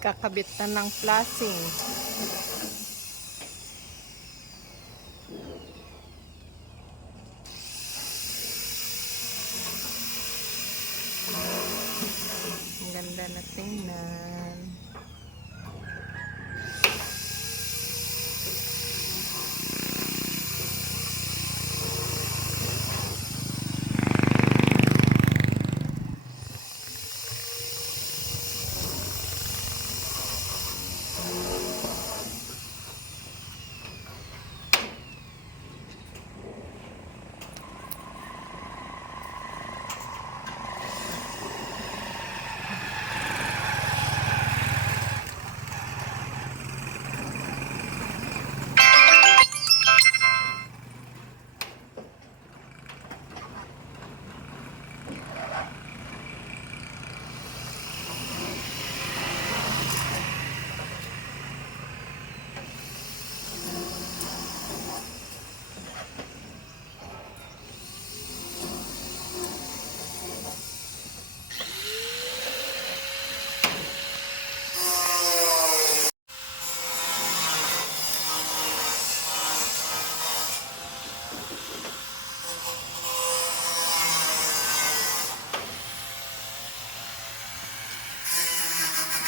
Kakabit na ng flashing. Ang ganda na tingnan.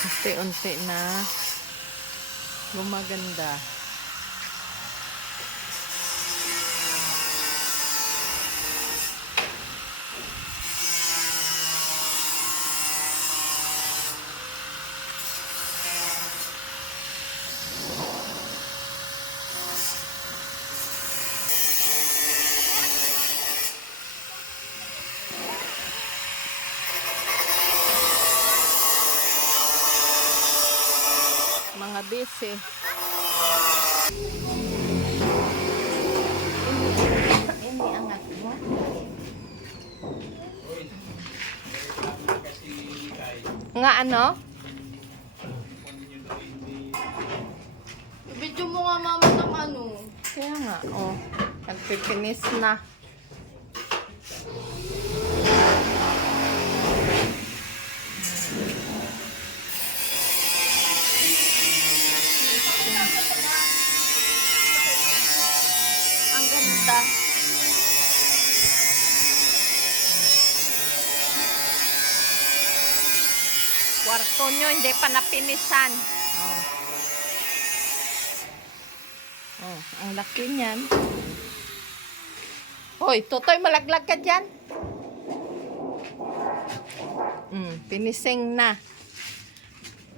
Unti-unti na gumaganda. Mga busy. Ini angat mo. Nga ano? Video mo nga mama ng ano. Kaya nga, oh. Nagpipinis na. Ang ganda. Kwarto nyo, hindi pa napinisan. Oh. Oh, ang laki niyan. Hoy, Totoy, malaglag ka dyan. Pinising na.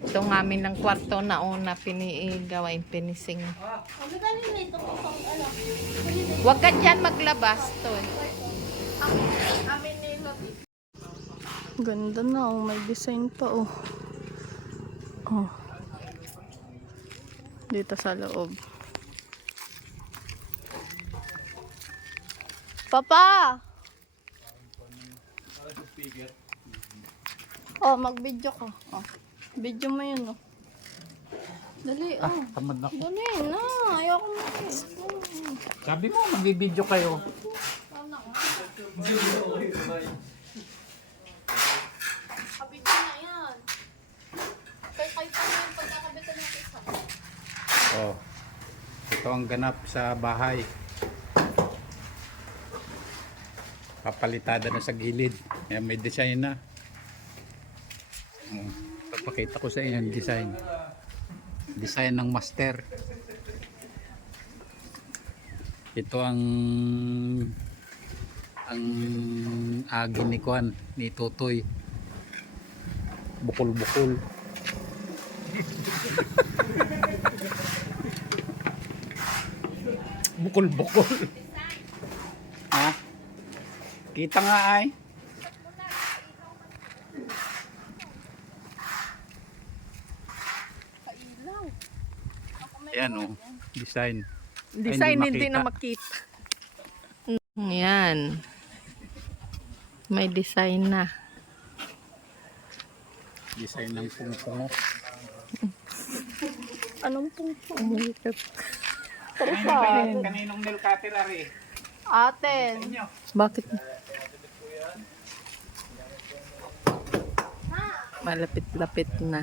Ito ng amin ng kwarto na una gawain pinising. Ang ganda nito ko pang ano. Huwag ka dyan maglabas, Toy. Amin nila. Ganda na, oh. May design pa, oh. Oh. Dito sa loob. Papa! Oh, mag-video ka. Oh. Video mo yun, oh. Dali, oh. Tamad na. Dali na. Ayoko mo. Sabi mo, magbibideo kayo. Kabidyo na yan. Kay pa yan pagkakabitan ng isa. Oh. Ito ang ganap sa bahay. Papalitada na sa gilid. Ayan, may design na. Oh. Papakita ko sa inyo yung design. Design ng master. Ito ang agi ni Kwan, ni Totoy. Bukol-bukol. Bukol-bukol. Ha? Kita nga ay. Ayan o, design. Design Ay, hindi na makita. Yan. May design na. Design ng pungpungo. Anong pungpong? Kaninong nail cutter ari? Aten. Bakit? Malapit-lapit na.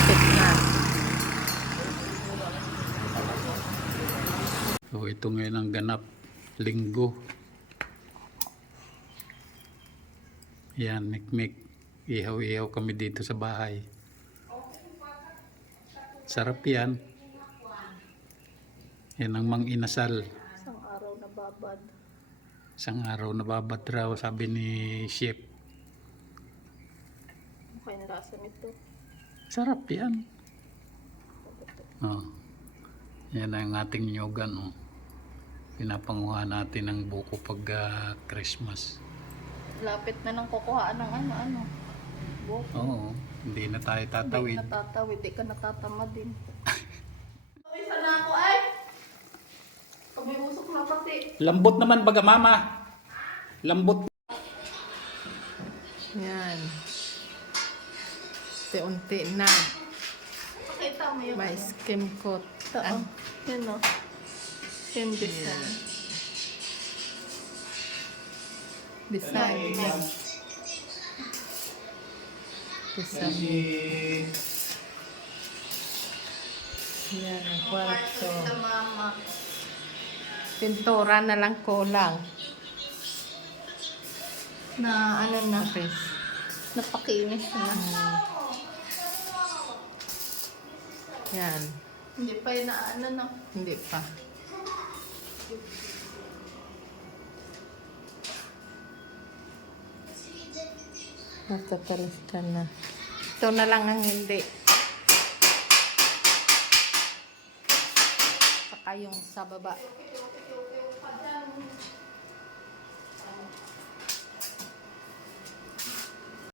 malapit na. So ito ngayon ang ganap, linggo. Yan, mikmik. Ihaw-ihaw kami dito sa bahay. Sarap yan. Yan ang mang-inasal. Isang araw na babad. Isang araw na babad raw, sabi ni Chef. Mukha yung lasa nito. Sarap yan. Oh. Yan ang ating nyogan. Oh. Pinapanguha natin ng buko pag Christmas. Lapit na ng kukuhaan ng ano. Buko. Oo, hindi na tayo Hindi tatawid. natatawid. Di ka natatamad din. Isa na ako ay. Kami usok na pati. Lambot naman baga mama. Lambot. Yan. Unti-unti na. Pakita mo yung May skim coat. ito. Oh. Yan o. Yung design. Design. Design. Yan ang kwarto. Sa mama. Pintura na lang kulang. Na ano na. Tapos, Napakinis na. yan. Hindi pa yun na ano no. Hindi pa. Natatalis ka na. Ito na lang ang hindi. Saka yung sa baba.